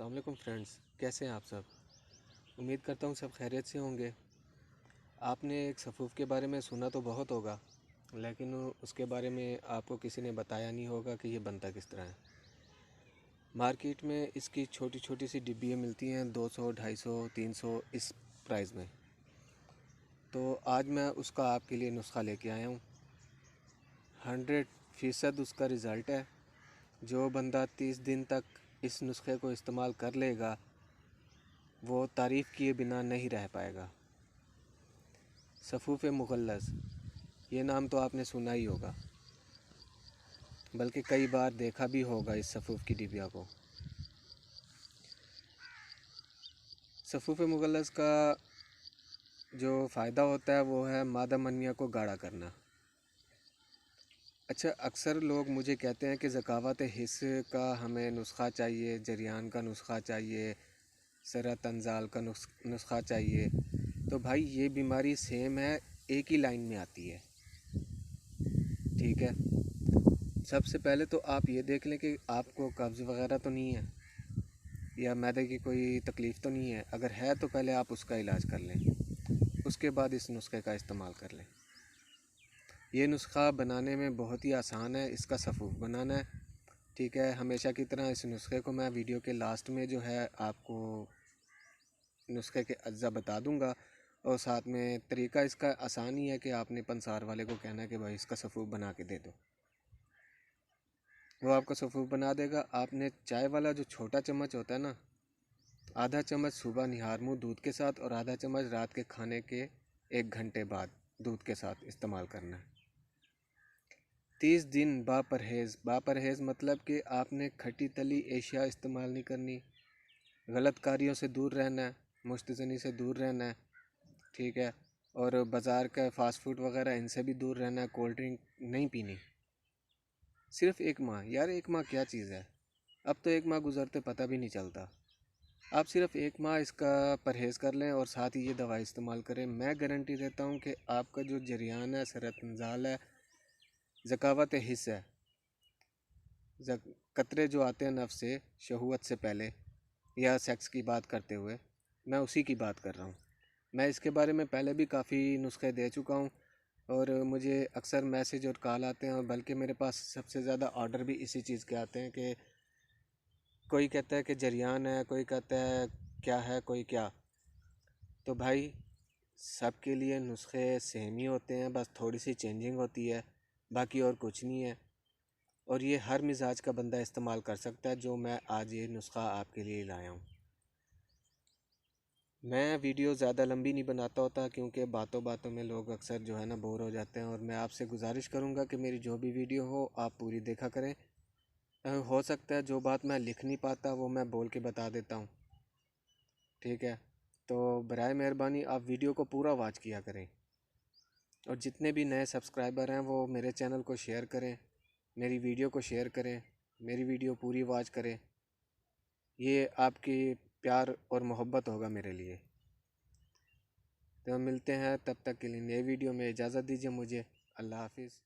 अस्सलाम वालेकुम फ्रेंड्स, कैसे हैं आप सब। उम्मीद करता हूँ सब खैरियत से होंगे। आपने एक सफ़ूफ़ के बारे में सुना तो बहुत होगा, लेकिन उसके बारे में आपको किसी ने बताया नहीं होगा कि ये बनता किस तरह है। मार्केट में इसकी छोटी छोटी सी डिब्बियाँ मिलती हैं 200, 250, 300 इस प्राइस में। तो आज मैं उसका आपके लिए नुस्खा लेके आया हूँ। 100% उसका रिज़ल्ट है। जो बंदा 30 दिन तक इस नुस्खे को इस्तेमाल कर लेगा वो तारीफ़ किए बिना नहीं रह पाएगा। सफ़ूफ़ मुग़ल्लज़, ये नाम तो आपने सुना ही होगा, बल्कि कई बार देखा भी होगा इस सफ़ूफ़ की डिबिया को। सफ़ूफ़ मुग़ल्लज़ का जो फ़ायदा होता है वो है मादा मनिया को गाढ़ा करना। अच्छा, अक्सर लोग मुझे कहते हैं कि ज़कावत हिस्स का हमें नुस्खा चाहिए, जरियान का नुस्खा चाहिए, सरत अंजाल का नुस्खा चाहिए। तो भाई ये बीमारी सेम है, एक ही लाइन में आती है, ठीक है। सबसे पहले तो आप ये देख लें कि आपको कब्ज़ वगैरह तो नहीं है या मैदे की कोई तकलीफ़ तो नहीं है। अगर है तो पहले आप उसका इलाज कर लें, उसके बाद इस नुस्खे का इस्तेमाल कर लें। ये नुस्खा बनाने में बहुत ही आसान है, इसका सफ़ूफ़ बनाना है, ठीक है। हमेशा की तरह इस नुस्खे को मैं वीडियो के लास्ट में जो है आपको नुस्खे के अज्जा बता दूंगा, और साथ में तरीका इसका आसान ही है कि आपने पंसार वाले को कहना है कि भाई इसका सफ़ूफ़ बना के दे दो, वो आपका सफ़ूफ़ बना देगा। आपने चाय वाला जो छोटा चम्मच होता है ना, आधा चम्मच सुबह निहार मुँह दूध के साथ और आधा चम्मच रात के खाने के 1 घंटे बाद दूध के साथ इस्तेमाल करना है। 30 दिन बापरहेज़ मतलब कि आपने खट्टी तली एशिया इस्तेमाल नहीं करनी, गलत कार्यों से दूर रहना है, मुश्तज़नी से दूर रहना है, ठीक है। और बाज़ार का फ़ास्ट फूड वगैरह इनसे भी दूर रहना है, कोल्ड ड्रिंक नहीं पीनी। सिर्फ़ 1 माह, यार 1 माह क्या चीज़ है, अब तो 1 माह गुज़रते पता भी नहीं चलता। आप सिर्फ़ 1 माह इसका परहेज़ कर लें और साथ ही ये दवा इस्तेमाल करें। मैं गारंटी देता हूँ कि आपका जो जरियान है, सरतंजाल है, ज़कावत हिस्स है, कतरे जो आते हैं नफ़्स से शहूवत से पहले या सेक्स की बात करते हुए, मैं उसी की बात कर रहा हूँ। मैं इसके बारे में पहले भी काफ़ी नुस्खे दे चुका हूँ और मुझे अक्सर मैसेज और कॉल आते हैं, और बल्कि मेरे पास सबसे ज़्यादा ऑर्डर भी इसी चीज़ के आते हैं कि कोई कहता है कि जरियान है, कोई कहता है क्या है, कोई क्या। तो भाई सबके लिए नुस्खे सेम ही होते हैं, बस थोड़ी सी चेंजिंग होती है, बाकी और कुछ नहीं है। और ये हर मिजाज का बंदा इस्तेमाल कर सकता है, जो मैं आज ये नुस्खा आपके लिए लाया हूँ। मैं वीडियो ज़्यादा लंबी नहीं बनाता होता, क्योंकि बातों बातों में लोग अक्सर जो है ना बोर हो जाते हैं, और मैं आपसे गुजारिश करूँगा कि मेरी जो भी वीडियो हो आप पूरी देखा करें। हो सकता है जो बात मैं लिख नहीं पाता वो मैं बोल के बता देता हूँ, ठीक है। तो बराए मेहरबानी आप वीडियो को पूरा वॉच किया करें, और जितने भी नए सब्सक्राइबर हैं वो मेरे चैनल को शेयर करें, मेरी वीडियो को शेयर करें, मेरी वीडियो पूरी वॉच करें। ये आपकी प्यार और मोहब्बत होगा मेरे लिए। तो मिलते हैं, तब तक के लिए नए वीडियो में। इजाज़त दीजिए मुझे। अल्लाह हाफिज़।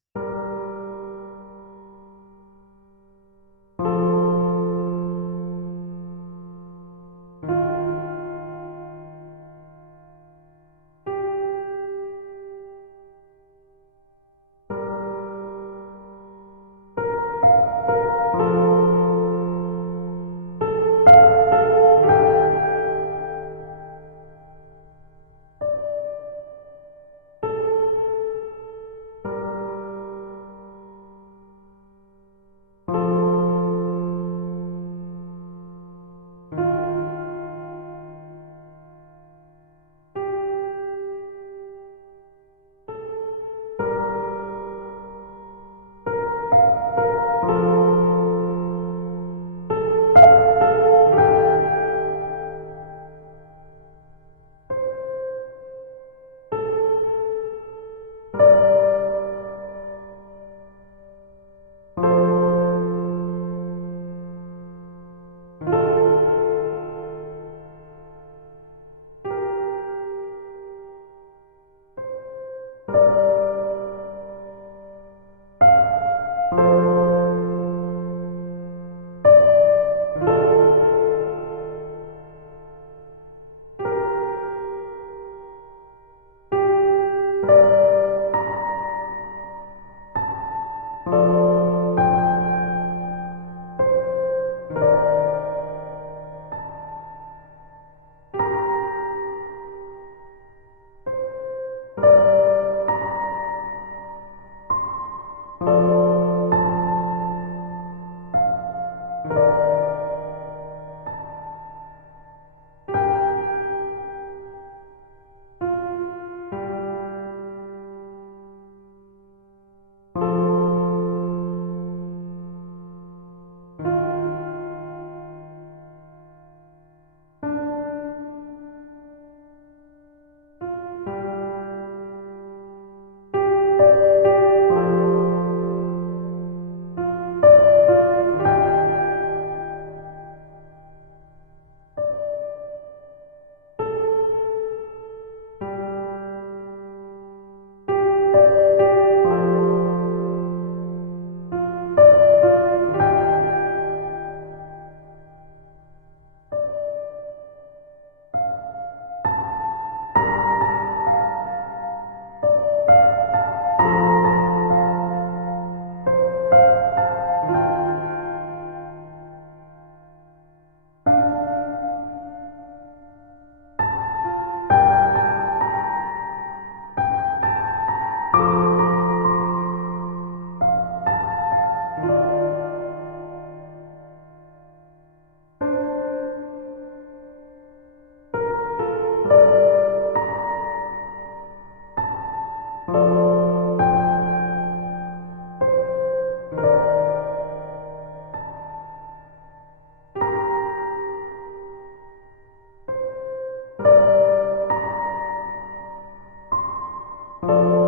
है।